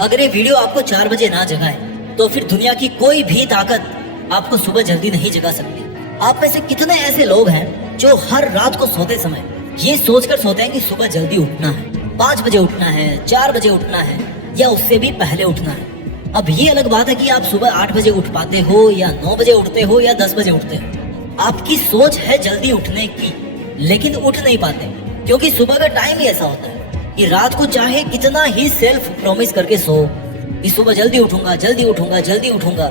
अगर ये वीडियो आपको 4 बजे ना जगाए तो फिर दुनिया की कोई भी ताकत आपको सुबह जल्दी नहीं जगा सकती। आप में से कितने ऐसे लोग हैं जो हर रात को सोते समय ये सोचकर सोते हैं कि सुबह जल्दी उठना है, 5 बजे उठना है, 4 बजे उठना है या उससे भी पहले उठना है। अब ये अलग बात है कि आप सुबह 8 बजे उठ पाते हो या 9 बजे उठते हो या 10 बजे उठते हो। आपकी सोच है जल्दी उठने की, लेकिन उठ नहीं पाते क्योंकि सुबह का टाइम ही ऐसा होता है कि रात को चाहे कितना ही सेल्फ प्रॉमिस करके सो कि सुबह जल्दी उठूंगा, जल्दी उठूंगा, जल्दी उठूंगा,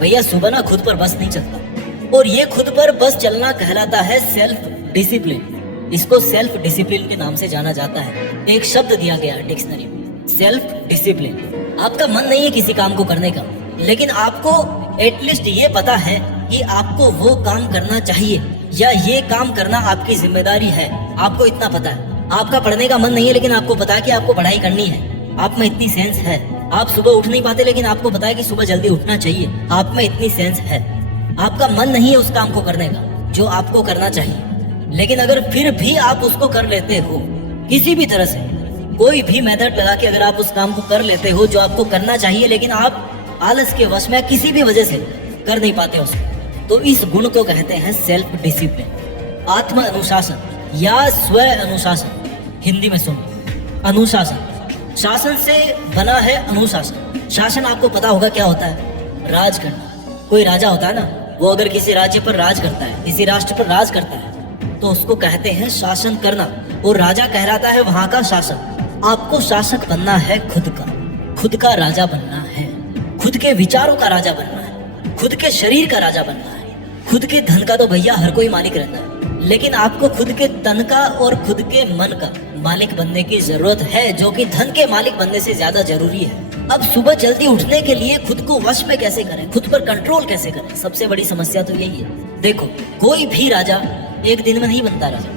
भैया सुबह ना खुद पर बस नहीं चलता। और ये खुद पर बस चलना कहलाता है सेल्फ डिसिप्लिन। इसको सेल्फ डिसिप्लिन के नाम से जाना जाता है। एक शब्द दिया गया डिक्शनरी में, सेल्फ डिसिप्लिन। आपका मन नहीं है किसी काम को करने का, लेकिन आपको एटलीस्ट ये पता है कि आपको वो काम करना चाहिए या ये काम करना आपकी जिम्मेदारी है। आपको इतना पता है। आपका पढ़ने का मन नहीं है लेकिन आपको पता है कि आपको पढ़ाई करनी है। आप में इतनी सेंस है। आप सुबह उठ नहीं पाते लेकिन आपको पता है कि सुबह जल्दी उठना चाहिए। आप में इतनी सेंस है। आपका मन नहीं है उस काम को करने का जो आपको करना चाहिए, लेकिन अगर फिर भी आप उसको कर लेते हो किसी भी तरह से, कोई भी मेथड लगा के अगर आप उस काम को कर लेते हो जो आपको करना चाहिए, लेकिन आप आलस के वश में किसी भी वजह से कर नहीं पाते उसको, तो इस गुण को कहते हैं सेल्फ डिसिप्लिन, आत्म अनुशासन या स्व अनुशासन। हिंदी में सुनो, अनुशासन। शासन से बना है अनुशासन। शासन आपको पता होगा क्या होता है? राज करना। कोई राजा होता है ना, वो अगर किसी राज्य पर राज करता है, किसी राष्ट्र पर राज करता है, तो उसको कहते हैं शासन करना। और राजा कहलाता है वहां का शासक। आपको शासक बनना है खुद का राजा बनना है, खुद के विचारों का राजा बनना है, खुद के शरीर का राजा बनना है। खुद के धन का तो भैया हर कोई मालिक रहता है, लेकिन आपको खुद के तन का और खुद के मन का मालिक बनने की जरूरत है, जो कि धन के मालिक बनने से ज्यादा जरूरी है। अब सुबह जल्दी उठने के लिए खुद को वश में कैसे करें, खुद पर कंट्रोल कैसे करें, सबसे बड़ी समस्या तो यही है। देखो, कोई भी राजा एक दिन में नहीं बनता राजा,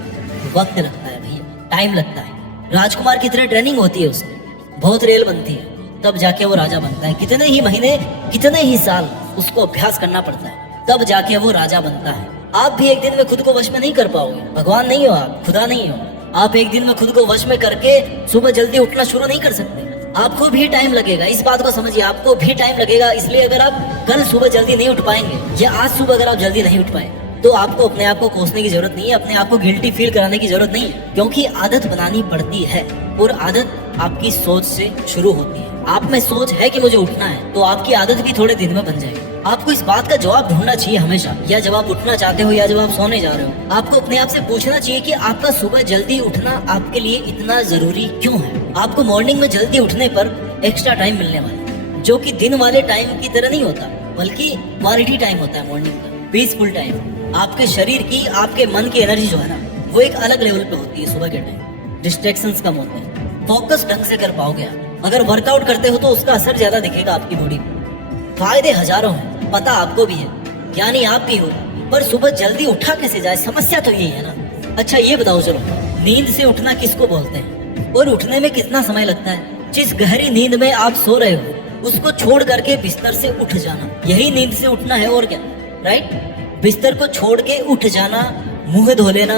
वक्त लगता है भैया, टाइम लगता है। राजकुमार की तरह ट्रेनिंग होती है उसकी, बहुत रेल बनती है, तब जाके वो राजा बनता है। कितने ही महीने, कितने ही साल उसको अभ्यास करना पड़ता है, तब जाके वो राजा बनता है। आप भी एक दिन में खुद को वश में नहीं कर पाओगे। भगवान नहीं हो आप, खुदा नहीं हो। आप एक दिन में खुद को वश में करके सुबह जल्दी उठना शुरू नहीं कर सकते। आपको भी टाइम लगेगा, इस बात को समझिए, आपको भी टाइम लगेगा। इसलिए अगर आप कल सुबह जल्दी नहीं उठ पाएंगे या आज सुबह अगर आप जल्दी नहीं उठ पाए, तो आपको अपने आप को कोसने की जरूरत नहीं है, अपने आप को गिल्टी फील कराने की जरूरत नहीं है, क्योंकि आदत बनानी पड़ती है और आदत आपकी सोच से शुरू होती है। आप में सोच है कि मुझे उठना है, तो आपकी आदत भी थोड़े दिन में बन जाएगी। आपको इस बात का जवाब ढूंढना चाहिए हमेशा, या जब आप उठना चाहते हो या जब आप सोने जा रहे हो, आपको अपने आप से पूछना चाहिए कि आपका सुबह जल्दी उठना आपके लिए इतना जरूरी क्यों है। आपको मॉर्निंग में जल्दी उठने पर एक्स्ट्रा टाइम मिलने वाला है, जो कि दिन वाले टाइम की तरह नहीं होता, बल्कि क्वालिटी टाइम होता है मॉर्निंग का, पीसफुल टाइम। आपके शरीर की, आपके मन की एनर्जी जो है ना, वो एक अलग लेवल पे होती है सुबह के टाइम। डिस्ट्रैक्शंस कम होते हैं, फोकस ढंग से कर पाओगे आप। अगर वर्कआउट करते हो तो उसका असर ज्यादा दिखेगा आपकी बॉडी में। फायदे हजारों हैं, पता आपको भी है, यानी आप भी हो, पर सुबह जल्दी उठा कैसे जाए, समस्या तो यही है ना। अच्छा ये बताओ चलो, नींद से उठना किसको बोलते हैं और उठने में कितना समय लगता है? जिस गहरी नींद में आप सो रहे हो उसको छोड़ करके बिस्तर से उठ जाना, यही नींद से उठना है, और क्या, राइट? बिस्तर को छोड़ के उठ जाना, मुंह धो लेना,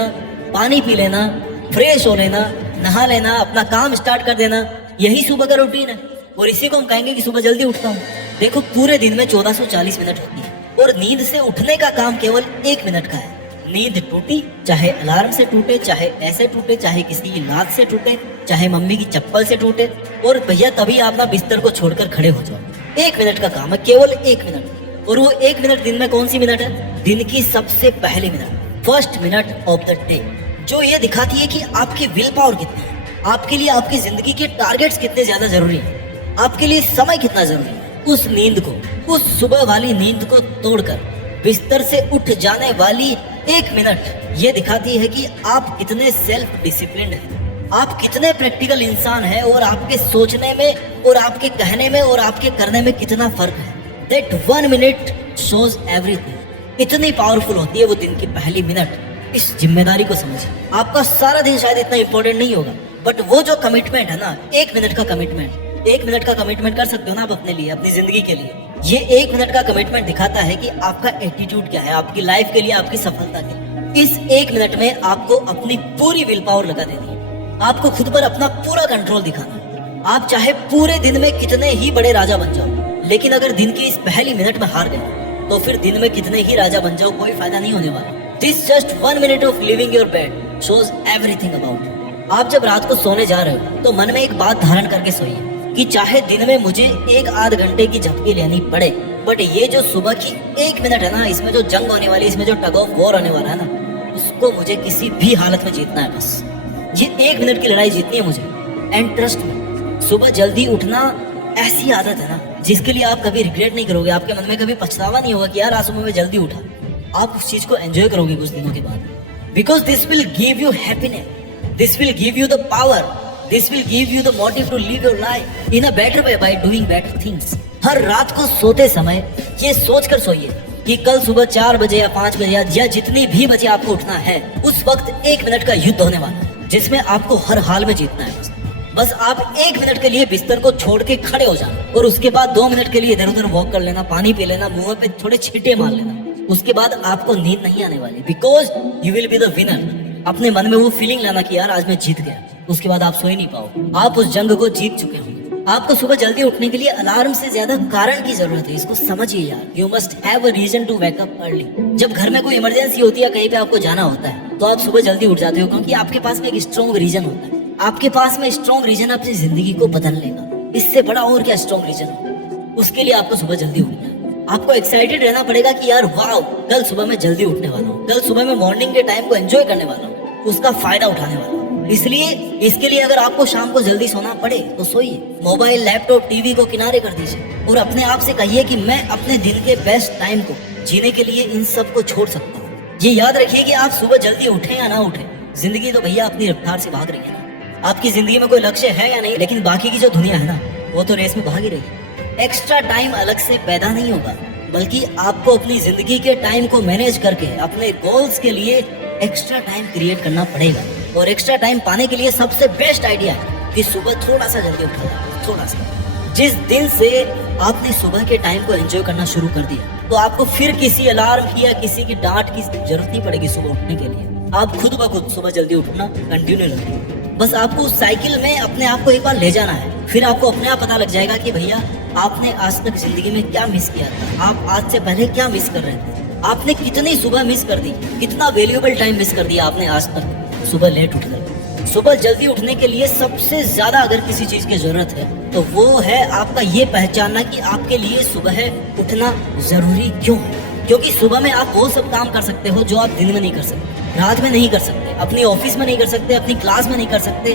पानी पी लेना, फ्रेश हो लेना, नहा लेना, अपना काम स्टार्ट कर देना, यही सुबह का रूटीन है। और इसी को हम कहेंगे कि सुबह जल्दी उठता हूँ। देखो, पूरे दिन में 1440 मिनट होती है और नींद से उठने का काम केवल 1 मिनट का है। नींद टूटी, चाहे अलार्म से टूटे, चाहे ऐसे टूटे, चाहे किसी की लात से टूटे, चाहे मम्मी की चप्पल से टूटे, और भैया तभी आप ना बिस्तर को छोड़कर खड़े हो जाओ। 1 मिनट का काम है, केवल 1 मिनट। और वो 1 मिनट दिन में कौन सी मिनट है? दिन की सबसे पहली minute, first minute of the day, जो ये दिखाती है कि आपकी विल पावर कितनी है, आपके लिए आपकी जिंदगी के टारगेट्स कितने ज्यादा जरूरी है, आपके लिए समय कितना जरूरी है। उस नींद को, उस सुबह वाली नींद को तोड़कर बिस्तर से उठ जाने वाली 1 मिनट ये दिखाती है कि आप कितने सेल्फ डिसिप्लिन्ड हैं, आप कितने प्रैक्टिकल इंसान हैं, और आपके सोचने में और आपके कहने में और आपके करने में कितना फर्क है। That 1 minute shows everything। इतनी पावरफुल होती है वो दिन की पहली मिनट। इस जिम्मेदारी को समझिए। आपका सारा दिन शायद इतना इंपॉर्टेंट नहीं होगा, बट वो जो कमिटमेंट है ना, 1 मिनट का कमिटमेंट, 1 मिनट का कमिटमेंट कर सकते हो ना आप अपने लिए, अपनी जिंदगी के लिए। ये 1 मिनट का कमिटमेंट दिखाता है कि आपका एटीट्यूड क्या है आपकी लाइफ के लिए, आपकी सफलता के लिए। इस 1 मिनट में आपको अपनी पूरी विल पावर लगा देनी है, आपको खुद पर अपना पूरा कंट्रोल दिखाना है। आप चाहे पूरे दिन में कितने ही बड़े राजा बन जाओ, लेकिन अगर दिन की इस पहली मिनट में हार गए तो फिर दिन में कितने ही राजा बन जाओ, कोई फायदा नहीं होने वाला। This just 1 minute of living your bed shows everything about. आप जब रात को सोने जा रहे हो तो मन में एक बात धारण करके सोइए कि चाहे दिन में मुझे 1-8 घंटे की झपकी लेनी पड़े, बट ये जो सुबह की 1 मिनट है ना, इसमें जो जंग होने वाली, इसमें जो टग ऑफ वॉर होने वाला है ना, उसको मुझे किसी भी हालत में जीतना है। बस ये 1 मिनट की लड़ाई जीतनी है मुझे। एंड ट्रस्ट में, सुबह जल्दी उठना ऐसी आदत है ना जिसके लिए आप कभी रिग्रेट नहीं करोगे। आपके मन में कभी पछतावा नहीं होगा कि यार आज सुबह में जल्दी उठा। आप उस चीज को एंजॉय करोगे कुछ दिनों के बाद, because this will give you happiness, this will give you the power, this will give you the motive to live your life in a better way by doing better things. हर रात को सोते समय ये सोच कर सोइए कि कल सुबह 4 बजे या 5 बजे या जितनी भी बजे आपको उठना है, उस वक्त 1 मिनट का युद्ध होने वाला है जिसमें आपको हर हाल में जीतना है। बस आप 1 मिनट के लिए बिस्तर को छोड़ के खड़े हो जाना और उसके बाद 2 मिनट के लिए इधर उधर वॉक कर लेना, पानी पी लेना, मुंह पे थोड़े छींटे मार लेना। उसके बाद आपको नींद नहीं आने वाली, because you will be the winner. अपने मन में वो फीलिंग लाना कि यार आज मैं जीत गया। उसके बाद आप सो ही नहीं पाओ, आप उस जंग को जीत चुके हो। आपको सुबह जल्दी उठने के लिए अलार्म से ज्यादा कारण की जरूरत है, इसको समझिए यार। You must have a reason to wake up early. जब घर में कोई इमरजेंसी होती है, कहीं पे आपको जाना होता है, तो आप सुबह जल्दी उठ जाते हो क्योंकि आपके पास में एक स्ट्रॉन्ग रीजन होता है। आपके पास में स्ट्रॉन्ग रीजन अपनी जिंदगी को बदलने का। इससे बड़ा और क्या स्ट्रॉन्ग रीजन हो? उसके लिए आपको सुबह जल्दी उठना है। आपको एक्साइटेड रहना पड़ेगा कि यार वाओ, कल सुबह मैं जल्दी उठने वाला हूँ, कल सुबह मैं मॉर्निंग के टाइम को एंजॉय करने वाला हूँ, उसका फायदा उठाने वाला हूँ। इसलिए इसके लिए अगर आपको शाम को जल्दी सोना पड़े तो सोइए, मोबाइल, लैपटॉप, टीवी को किनारे कर दीजिए और अपने आप से कहिए कि मैं अपने दिन के बेस्ट टाइम को जीने के लिए इन सब को छोड़ सकता हूँ। ये याद रखिए कि आप सुबह जल्दी उठें या ना उठें, जिंदगी तो भैया अपनी रफ्तार से भाग रही है ना। आपकी जिंदगी में कोई लक्ष्य है या नहीं, लेकिन बाकी की जो दुनिया है ना, वो तो रेस में भाग ही रही है। एक्स्ट्रा टाइम अलग से पैदा नहीं होगा, बल्कि आपको अपनी जिंदगी के टाइम को मैनेज करके अपने गोल्स के लिए एक्स्ट्रा टाइम क्रिएट करना पड़ेगा। और एक्स्ट्रा टाइम पाने के लिए सबसे बेस्ट आइडिया है कि सुबह थोड़ा सा जल्दी उठा जाए, थोड़ा सा। जिस दिन से आपने सुबह के टाइम को एंजॉय करना शुरू कर दिया, तो आपको फिर किसी अलार्म की या किसी की डांट की जरूरत नहीं पड़ेगी सुबह उठने के लिए। आप खुद ब खुद सुबह जल्दी उठना कंटिन्यू रखिए। बस आपको उस साइकिल में अपने आप को एक बार ले जाना है, फिर आपको अपने आप पता लग जाएगा कि भैया आपने आज तक जिंदगी में क्या मिस किया था, आप आज से पहले क्या मिस कर रहे थे, आपने कितनी सुबह मिस कर दी, कितना वैल्यूएबल टाइम मिस कर दिया आपने आज तक सुबह लेट उठकर। सुबह जल्दी उठने के लिए सबसे ज्यादा अगर किसी चीज की जरूरत है तो वो है आपका ये पहचानना कि आपके लिए सुबह उठना जरूरी क्यों है। क्योंकि सुबह में आप वो सब काम कर सकते हो जो आप दिन में नहीं कर सकते, रात में नहीं कर सकते, अपनी ऑफिस में नहीं कर सकते, अपनी क्लास में नहीं कर सकते।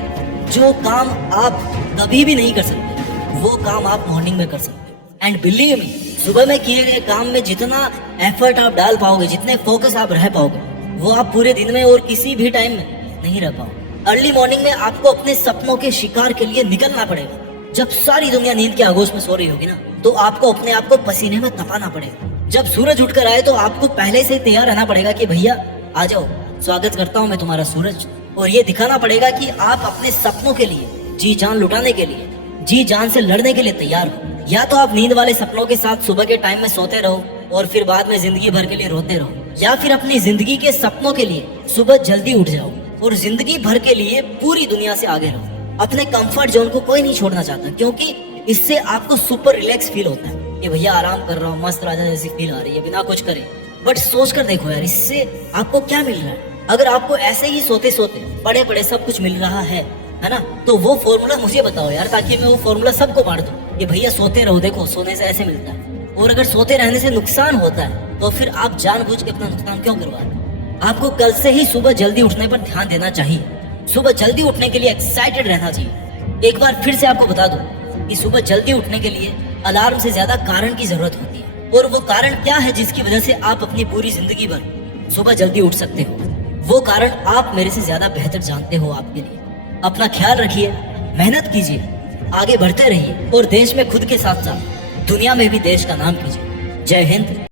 जो काम आप कभी भी नहीं कर सकते वो काम आप मॉर्निंग में कर सकते। एंड बिलीव मी, सुबह में किए गए काम में जितना एफर्ट आप डाल पाओगे, जितने फोकस आप रह पाओगे, वो आप पूरे दिन में और किसी भी टाइम में नहीं रह पाओगे। अर्ली मॉर्निंग में आपको अपने सपनों के शिकार के लिए निकलना पड़ेगा। जब सारी दुनिया नींद के आगोश में सो रही होगी ना, तो आपको अपने आप को पसीने में तपाना पड़ेगा। जब सूरज उठकर आए तो आपको पहले से तैयार रहना पड़ेगा कि भैया आ जाओ, स्वागत करता हूँ मैं तुम्हारा सूरज। और ये दिखाना पड़ेगा कि आप अपने सपनों के लिए जी जान लुटाने के लिए, जी जान से लड़ने के लिए तैयार हो। या तो आप नींद वाले सपनों के साथ सुबह के टाइम में सोते रहो और फिर बाद में जिंदगी भर के लिए रोते रहो, या फिर अपनी जिंदगी के सपनों के लिए सुबह जल्दी उठ जाओ और जिंदगी भर के लिए पूरी दुनिया से आगे रहो। अपने कंफर्ट जोन को कोई नहीं छोड़ना चाहता, क्योंकि इससे आपको सुपर रिलैक्स फील होता है कि भैया आराम कर रहा हूँ, मस्त राजा जैसी फील आ रही है बिना कुछ करे। बट सोच कर देखो यार, इससे आपको क्या मिल रहा है? अगर आपको ऐसे ही सोते सोते पड़े पड़े सब कुछ मिल रहा है ना, तो वो फॉर्मूला मुझे बताओ यार, ताकि मैं वो फॉर्मूला सबको बांट दूं कि भैया सोते रहो, देखो सोने से ऐसे मिलता है। और अगर सोते रहने से नुकसान होता है तो फिर आप जानबूझ के अपना नुकसान क्यों करवा रहे? आपको कल से ही सुबह जल्दी उठने पर ध्यान देना चाहिए। सुबह जल्दी उठने के लिए एक्साइटेड रहना चाहिए। एक बार फिर से आपको बता दूं कि सुबह जल्दी उठने के लिए अलार्म से ज्यादा कारण की जरूरत होती है। और वो कारण क्या है जिसकी वजह से आप अपनी पूरी जिंदगी भर सुबह जल्दी उठ सकते हो? वो कारण आप मेरे से ज्यादा बेहतर जानते हो। आपके लिए अपना ख्याल रखिए, मेहनत कीजिए, आगे बढ़ते रहिए और देश में खुद के साथ साथ दुनिया में भी देश का नाम कीजिए। जय हिंद,